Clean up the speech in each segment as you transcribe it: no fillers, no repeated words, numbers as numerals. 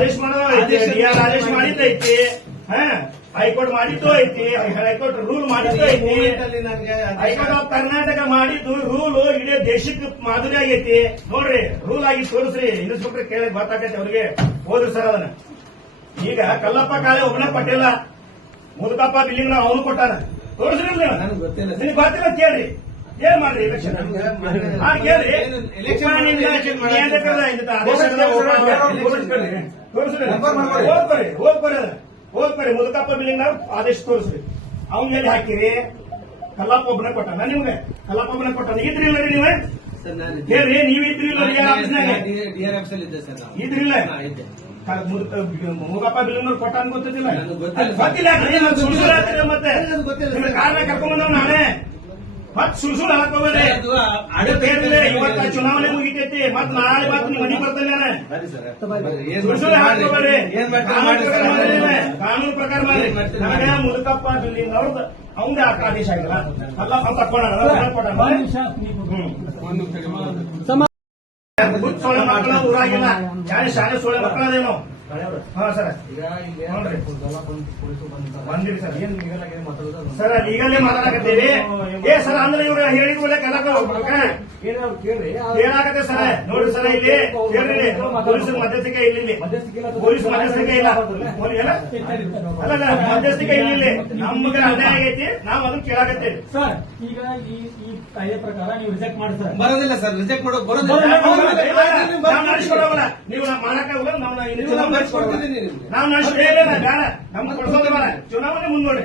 ಆದೇಶ ಮಾಡೋದು ಐತಿ, ಡಿಆರ್ ಆದೇಶ ಮಾಡಿದ್ದೈತಿ, ಹೈಕೋರ್ಟ್ ಮಾಡಿದ್ದು ಐತಿ, ಹೈಕೋರ್ಟ್ ರೂಲ್ ಮಾಡಿದ್ದು ಐತಿ, ಹೈಕೋರ್ಟ್ ಆಫ್ ಕರ್ನಾಟಕ ಮಾಡಿದ್ದು ರೂಲ್ ಇಡೀ ದೇಶಕ್ಕೆ ಮಾದರಿ ಆಗೈತಿ. ನೋಡ್ರಿ ರೂಲ್ ಆಗಿ ತೋರಿಸ್ರಿ, ಇನ್ಸ್ಪೆಕ್ಟರ್ ಕೇಳಿ ಗೊತ್ತಾಗೈತಿ ಅವ್ರಿಗೆ, ಹೋದ್ರಿ ಸರ್ ಅದನ್ನ. ಈಗ ಕಲ್ಲಪ್ಪ ಕಾಳೆ ಒಬ್ಬನೇ ಕೊಟ್ಟಿಲ್ಲ, ಮುದುಕಪ್ಪ ಬಿಲ್ಲಿಂಗ್ ಅವನು ಕೊಟ್ಟಾನ, ತೋರಿಸ್ರಿ ನಿಮ್ಗೆ ಗೊತ್ತಿಲ್ಲ ಕೇಳ್ರಿ. ಏನ್ ಮಾಡ್ರಿ ಎಲೆಕ್ಷನ್ ಕೇಳ್ರಿ, ಓದ್ಕೊರಿ ಮುದುಕಪ್ಪ ಬಿಲ್ಲಿಂಗ್ ಆದೇಶ ತೋರಿಸ್ರಿ. ಅವ್ನ ಮೇಲೆ ಹಾಕಿರಿ, ಕಲ್ಲಪ್ಪ ಒಬ್ಬನೇ ಕೊಟ್ಟಾನ, ನಿಮ್ಗೆ ಕಲ್ಲಪ್ಪ ಒಬ್ಬನೇ ಕೊಟ್ಟಾನ. ಇದ್ರಿಲ್ಲ ರೀ ನೀವೇ ಹೇಳ್ರಿ, ನೀವ್ ಇದ್ರಿಲ್ಲ ಇದ್ರಿಲ್ಲ ಮುಗಪ್ಪ ಬಿಲ್ಲಿಂಗ್ ಕೊಟ್ಟ ಅಂತ ಗೊತ್ತಿಲ್ಲ, ಮತ್ತೆ ಕಾರಣ ಕರ್ಕೊಂಡ್ಬಂದವ್ ನಾನೇ ಮತ್ ಸುಳ್ಳು ಹಾಕೋಬೇಡಿ. ಇವತ್ತ ಚುನಾವಣೆ ಮುಗಿತೈತಿ, ಮತ್ ನಾಳೆ ಮತ್ ನೀವು ಮನೆಗೆ ಬರ್ತಾನೆ ಸುಳ್ಳು ಹಾಕೋಬೇಡಿ. ಕಾನೂನು ಪ್ರಕಾರ ಮಾಡಿ. ನನಗೆ ಮುದುಕಪ್ಪ ಬಿಲ್ಲಿಂಗ್ ಅವ್ರದ್ದು ಅವಂದೇ ಆದೇಶ ಆಗಿಲ್ಲ, ಅಲ್ಲ ಸೊಳ್ಳೆ ಮಕ್ಕಳ ಊರಾಗಿಲ್ಲ, ಶಾಲೆ ಸೊಳ್ಳೆ ಮಕ್ಕಳದೇನೋ. ಹಾ ಸರ್ ನೋಡ್ರಿ ಬಂದಿರಿ ಸರ್, ಏನ್ ಸರ್ ಲೀಗಲ್ಲೇ ಮಾತಾಡಕತ್ತೀವಿ. ಸರ್ ಅಂದ್ರೆ ಇವ್ರು ಹೇಳಿದ ಕೇಳಾಕತ್ತೆ ಸರ್. ನೋಡ್ರಿ ಸರ್, ಇಲ್ಲಿ ಕೇಳ್ರಿ, ಪೊಲೀಸ್ ಮಧ್ಯಸ್ಥಿಕೆ ಇಲ್ಲಿ, ಪೊಲೀಸ್ ಮಧ್ಯಸ್ಥಿಕೆ ಇಲ್ಲ, ಅಲ್ಲ ಮಧ್ಯಸ್ಥಿಕೆ ಇಲ್ಲಿ. ನಮ್ಗೆ ಅನ್ಯಾಯ ಆಗೈತಿ, ನಾವು ಅದನ್ನ ಕೇಳಾಕತ್ತೇವೆ ಸರ್. ಈಗ ಈ ಕಾಯ್ದೆ ಪ್ರಕಾರ ನೀವು ರಿಜೆಕ್ಟ್ ಮಾಡಿ ಸರ್, ಬರೋದಿಲ್ಲ ಸರ್, ರಿಜೆಕ್ಟ್ ಮಾಡೋದು ಬರೋದಿಲ್ಲ. ನಾವು ನಡೆಸ್ಕೊಡೋಲ್ಲ, ನೀವು ಮಾಡಕ್ಕಾಗಲ್ಲ, ನಾವು ನಡೆಸ್ಕೊಡೇ ಬೇಡ, ನಮ್ಗೆ ಕೊಡ್ಸೋದು ಬೇಡ. ಚುನಾವಣೆ ಮುಂದೋಡಿ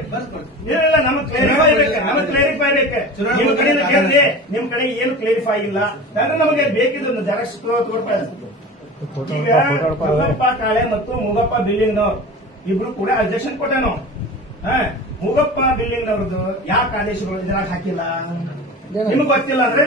ಏನಿಲ್ಲ, ನಮಗ್ ಕ್ಲಾರಿಫೈ ಬೇಕು, ನಮಗ್ ಕ್ಲಾರಿಫೈ ಬೇಕು. ನಿಮ್ ಕಡೆಯಿಂದ ಕೇಳಿದ್ರೆ ನಿಮ್ ಕಡೆ ಏನು ಕ್ಲಾರಿಫೈ ಇಲ್ಲ ಅಂದ್ರೆ ನಮಗೆ ಬೇಕಿದ್ದು ಜೆರಾಕ್ಸ್ ತೋರ್ಪಡ. ಈಗ ಕಲ್ಲಪ್ಪ ಕಾಳೆ ಮತ್ತು ಮುಗಪ್ಪ ಬಿಲ್ಲಿಂಗ್ನವ್ರು ಇಬ್ರು ಕೂಡ ಅಬ್ಜೆಕ್ಷನ್ ಕೊಟ್ಟೇನು. ಮುಗಪ್ಪ ಬಿಲ್ಲಿಂಗ್ನವ್ರದ್ದು ಯಾಕೆ ಆದೇಶಗಳು ಇದ್ರಾಗ ಹಾಕಿಲ್ಲ ನಿಮ್ಗೆ ಗೊತ್ತಿಲ್ಲ ಅಂದ್ರೆ